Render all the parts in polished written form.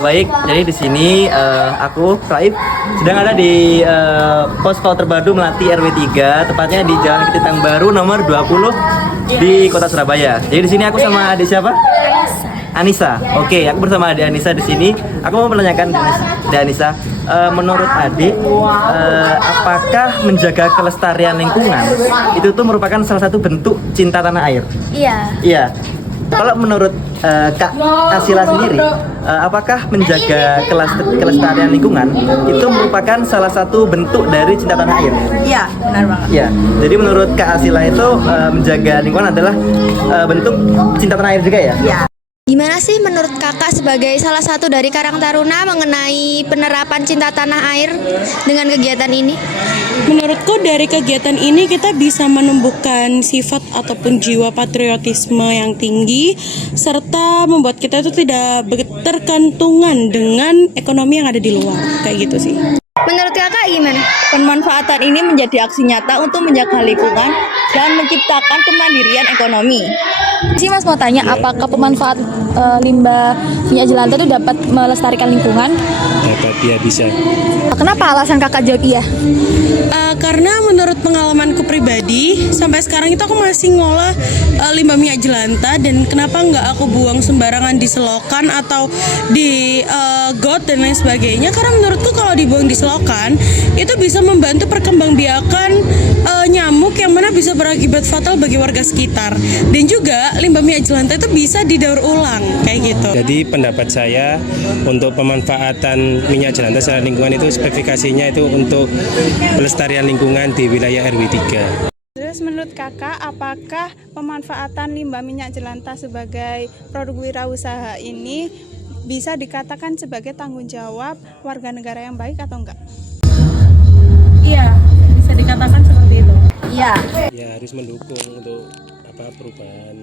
Baik, jadi di sini aku Raif sedang ada di posko terpadu Melati RW 3, tepatnya di Jalan Ketitang Baru nomor 20 di Kota Surabaya. Jadi di sini aku sama adik siapa? Anissa. Oke, aku bersama adik Anissa di sini. Aku mau menanyakan adik Anissa, menurut adik, apakah menjaga kelestarian lingkungan itu tuh merupakan salah satu bentuk cinta tanah air? Iya. Iya. Kalau menurut Kak Asila sendiri, apakah menjaga kelestarian lingkungan itu merupakan salah satu bentuk dari cinta tanah air? Iya, benar banget. Iya. Jadi menurut Kak Asila itu menjaga lingkungan adalah bentuk cinta tanah air juga ya? Iya. Gimana sih menurut kakak sebagai salah satu dari Karang Taruna mengenai penerapan cinta tanah air dengan kegiatan ini? Menurutku dari kegiatan ini kita bisa menumbuhkan sifat ataupun jiwa patriotisme yang tinggi serta membuat kita itu tidak bertergantungan dengan ekonomi yang ada di luar, kayak gitu sih. Menurut kakak gimana? Pemanfaatan ini menjadi aksi nyata untuk menjaga lingkungan dan menciptakan kemandirian ekonomi. Sih Mas mau tanya, apakah pemanfaat limbah minyak jelantah itu dapat melestarikan lingkungan? Dapat, ya bisa. Kenapa alasan kakak jawab iya? Karena menurut pengalamanku pribadi sampai sekarang itu aku masih ngolah limbah minyak jelantah, dan kenapa nggak aku buang sembarangan di selokan atau di got dan lain sebagainya, karena menurutku kalau dibuang di selokan itu bisa membantu perkembangbiakan nyamuk yang mana bisa berakibat fatal bagi warga sekitar, dan juga limbah minyak jelantah itu bisa didaur ulang kayak gitu. Jadi pendapat saya untuk pemanfaatan minyak jelantah secara lingkungan itu spesifikasinya itu untuk pelestarian lingkungan di wilayah RW 3. Terus menurut kakak, apakah pemanfaatan limbah minyak jelantah sebagai produk wirausaha ini bisa dikatakan sebagai tanggung jawab warga negara yang baik atau enggak? Iya, bisa dikatakan seperti itu. Iya. Ya harus mendukung untuk perubahan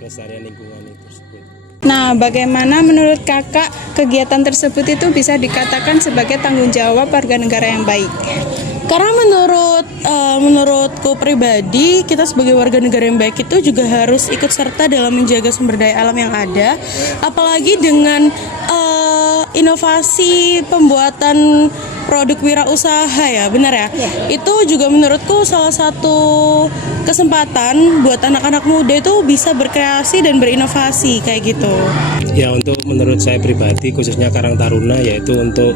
kelestarian lingkungan itu tersebut. Nah, bagaimana menurut kakak kegiatan tersebut itu bisa dikatakan sebagai tanggung jawab warga negara yang baik? Karena menurutku pribadi, kita sebagai warga negara yang baik itu juga harus ikut serta dalam menjaga sumber daya alam yang ada, apalagi dengan inovasi pembuatan produk wirausaha, ya benar ya? Itu juga menurutku salah satu kesempatan buat anak-anak muda itu bisa berkreasi dan berinovasi kayak gitu. Ya untuk menurut saya pribadi khususnya Karang Taruna, yaitu untuk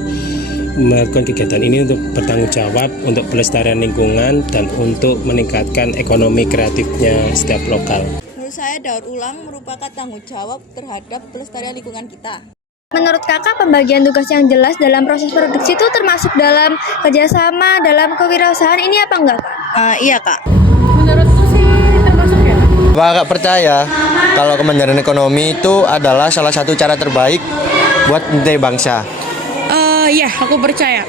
melakukan kegiatan ini untuk bertanggung jawab untuk pelestarian lingkungan dan untuk meningkatkan ekonomi kreatifnya setiap lokal. Menurut saya daur ulang merupakan tanggung jawab terhadap pelestarian lingkungan kita. Menurut kakak pembagian tugas yang jelas dalam proses produksi itu termasuk dalam kerjasama dalam kewirausahaan ini apa enggak, Kak? Iya kak. Menurutku sih termasuk ya. Kakak percaya kalau kemandirian ekonomi itu adalah salah satu cara terbaik buat mencintai bangsa. Ya, aku percaya.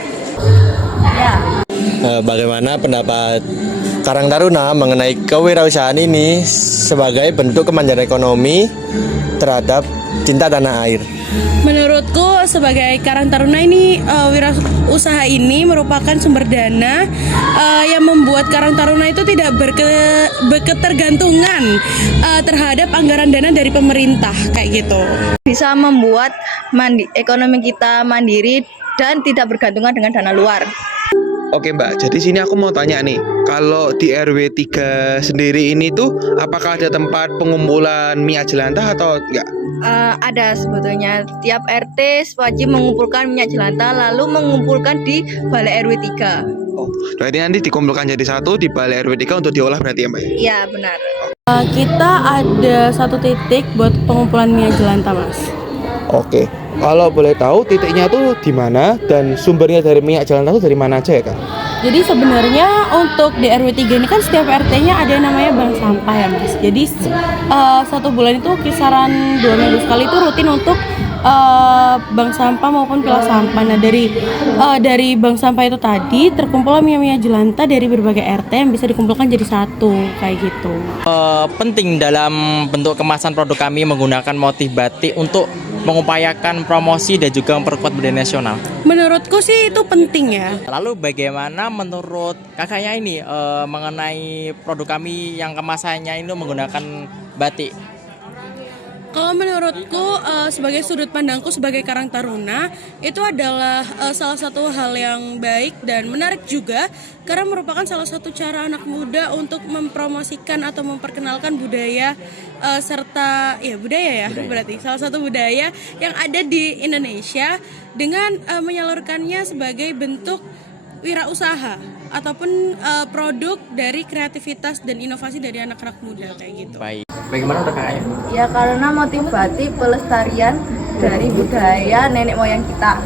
Bagaimana pendapat Karang Taruna mengenai kewirausahaan ini sebagai bentuk kemandirian ekonomi terhadap cinta tanah air? Menurutku sebagai Karang Taruna ini wirausaha ini merupakan sumber dana yang membuat Karang Taruna itu tidak berketergantungan terhadap anggaran dana dari pemerintah kayak gitu. Bisa membuat ekonomi kita mandiri dan tidak bergantungan dengan dana luar. Oke Mbak, jadi sini aku mau tanya nih, kalau di RW 3 sendiri ini tuh apakah ada tempat pengumpulan minyak jelantah atau enggak? Ada sebetulnya, tiap RT wajib mengumpulkan minyak jelantah lalu mengumpulkan di Balai RW 3. Oh, berarti nanti dikumpulkan jadi satu di Balai RW 3 untuk diolah berarti ya Mbak? Iya benar. Kita ada satu titik buat pengumpulan minyak jelantah, Mas. Oke, kalau boleh tahu titiknya tuh di mana dan sumbernya dari minyak jelantah itu dari mana aja ya Kak? Jadi sebenarnya untuk di RW 3 ini kan setiap RT-nya ada yang namanya bank sampah ya, Mas. Jadi satu bulan itu kisaran 2 minggu sekali itu rutin untuk bank sampah maupun pilah sampah. Nah dari bank sampah itu tadi terkumpul minyak jelantah dari berbagai RT yang bisa dikumpulkan jadi satu kayak gitu. Penting dalam bentuk kemasan produk kami menggunakan motif batik untuk mengupayakan promosi dan juga memperkuat budaya nasional. Menurutku sih itu penting ya. Lalu bagaimana menurut kakaknya ini mengenai produk kami yang kemasannya ini menggunakan batik? Kalau menurutku sebagai sudut pandangku sebagai Karang Taruna itu adalah salah satu hal yang baik dan menarik juga karena merupakan salah satu cara anak muda untuk mempromosikan atau memperkenalkan budaya serta budaya berarti salah satu budaya yang ada di Indonesia dengan menyalurkannya sebagai bentuk wirausaha ataupun produk dari kreativitas dan inovasi dari anak-anak muda kayak gitu. Baik. Bagaimana untuk kakaknya? Ya karena motivasi pelestarian dari budaya nenek moyang kita.